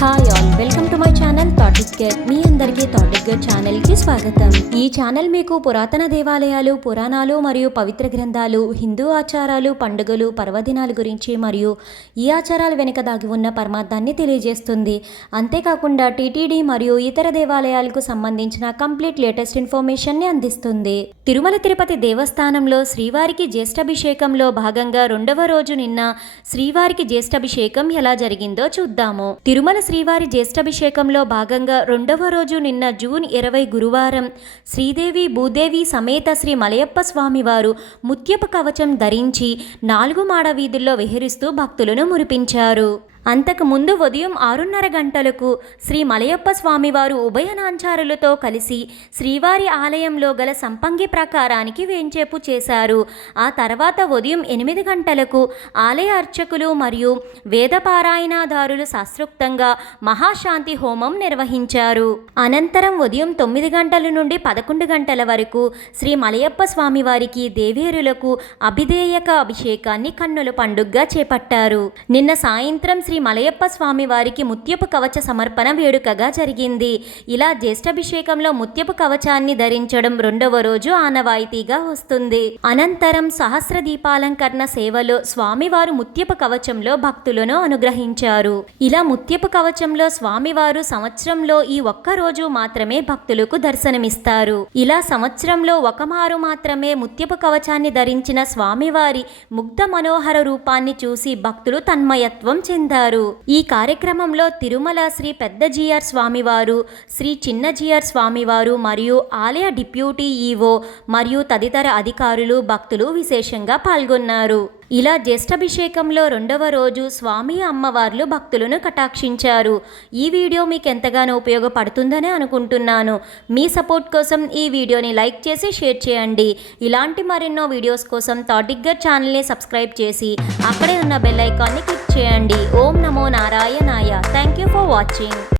Hi all, welcome to my channel థాటిక్ గేర్. మీ అందరికీ థాటిక్ గేర్ ఛానల్కి స్వాగతం. ఈ ఛానల్ మీకు పురాతన దేవాలయాలు, పురాణాలు మరియు పవిత్ర గ్రంథాలు, హిందూ ఆచారాలు, పండుగలు, పర్వదినాల గురించి మరియు ఈ ఆచారాల వెనుక దాగి ఉన్న పరమార్థాన్ని తెలియజేస్తుంది. అంతేకాకుండా టీటీడీ మరియు ఇతర దేవాలయాలకు సంబంధించిన కంప్లీట్ లేటెస్ట్ ఇన్ఫర్మేషన్ని అందిస్తుంది. తిరుమల తిరుపతి దేవస్థానంలో శ్రీవారికి జ్యేష్ఠాభిషేకంలో భాగంగా 2వ రోజు నిన్న శ్రీవారికి జ్యేష్ఠాభిషేకం ఎలా జరిగిందో చూద్దాము. తిరుమల శ్రీవారి జ్యేష్ఠాభిషేకంలో భాగంగా 2వ రోజు నిన్న జూన్ 20 గురువారం శ్రీదేవి భూదేవి సమేత శ్రీ మలయప్ప స్వామివారు ముత్యపు కవచం ధరించి 4 మాడ వీధుల్లో విహరిస్తూ భక్తులను మురిపించారు. అంతకు ముందు ఉదయం 6:30 గంటలకు శ్రీ మలయప్ప స్వామివారు ఉభయనాంచారులతో కలిసి శ్రీవారి ఆలయంలో గల సంపంగి ప్రాకారానికి వేంచేపు చేశారు. ఆ తర్వాత ఉదయం 8 గంటలకు ఆలయ అర్చకులు మరియు వేదపారాయణదారులు శాస్త్రోక్తంగా మహాశాంతి హోమం నిర్వహించారు. అనంతరం ఉదయం 9 గంటల నుండి 11 గంటల వరకు శ్రీ మలయప్ప స్వామివారికి దేవేరులకు అభిధేయక అభిషేకాన్ని కన్నుల పండుగగా చేపట్టారు. నిన్న సాయంత్రం శ్రీ మలయప్ప స్వామి వారికి ముత్యపు కవచ సమర్పణ వేడుకగా జరిగింది. ఇలా జ్యేష్ఠాభిషేకంలో ముత్యపు కవచాన్ని ధరించడం 2వ రోజు ఆనవాయితీగా వస్తుంది. అనంతరం సహస్ర దీపాలంకరణ సేవలో స్వామివారు ముత్యపు కవచంలో భక్తులను అనుగ్రహించారు. ఇలా ముత్యపు కవచంలో స్వామివారు సంవత్సరంలో ఈ ఒక్క రోజు మాత్రమే భక్తులకు దర్శనమిస్తారు. ఇలా సంవత్సరంలో ఒకమారు మాత్రమే ముత్యపు కవచాన్ని ధరించిన స్వామివారి ముగ్ధ మనోహర రూపాన్ని చూసి భక్తులు తన్మయత్వం చెందారు. ఈ కార్యక్రమంలో తిరుమల శ్రీ పెద్ద జిఆర్ స్వామివారు, శ్రీ చిన్న జిఆర్ స్వామివారు మరియు ఆలయ డిప్యూటీ ఈవో మరియు తదితర అధికారులు, భక్తులు విశేషంగా పాల్గొన్నారు. ఇలా జ్యేష్ఠాభిషేకంలో 2వ రోజు స్వామి అమ్మవార్లు భక్తులను కటాక్షించారు. ఈ వీడియో మీకు ఎంతగానో ఉపయోగపడుతుందని అనుకుంటున్నాను. మీ సపోర్ట్ కోసం ఈ వీడియోని లైక్ చేసి షేర్ చేయండి. ఇలాంటి మరెన్నో వీడియోస్ కోసం థాటిక్ గేర్ ఛానల్ని సబ్స్క్రైబ్ చేసి అక్కడే ఉన్న బెల్ ఐకాన్ని క్లిక్ చేయండి. ఓం నమో నారాయణాయ. Thank you for watching.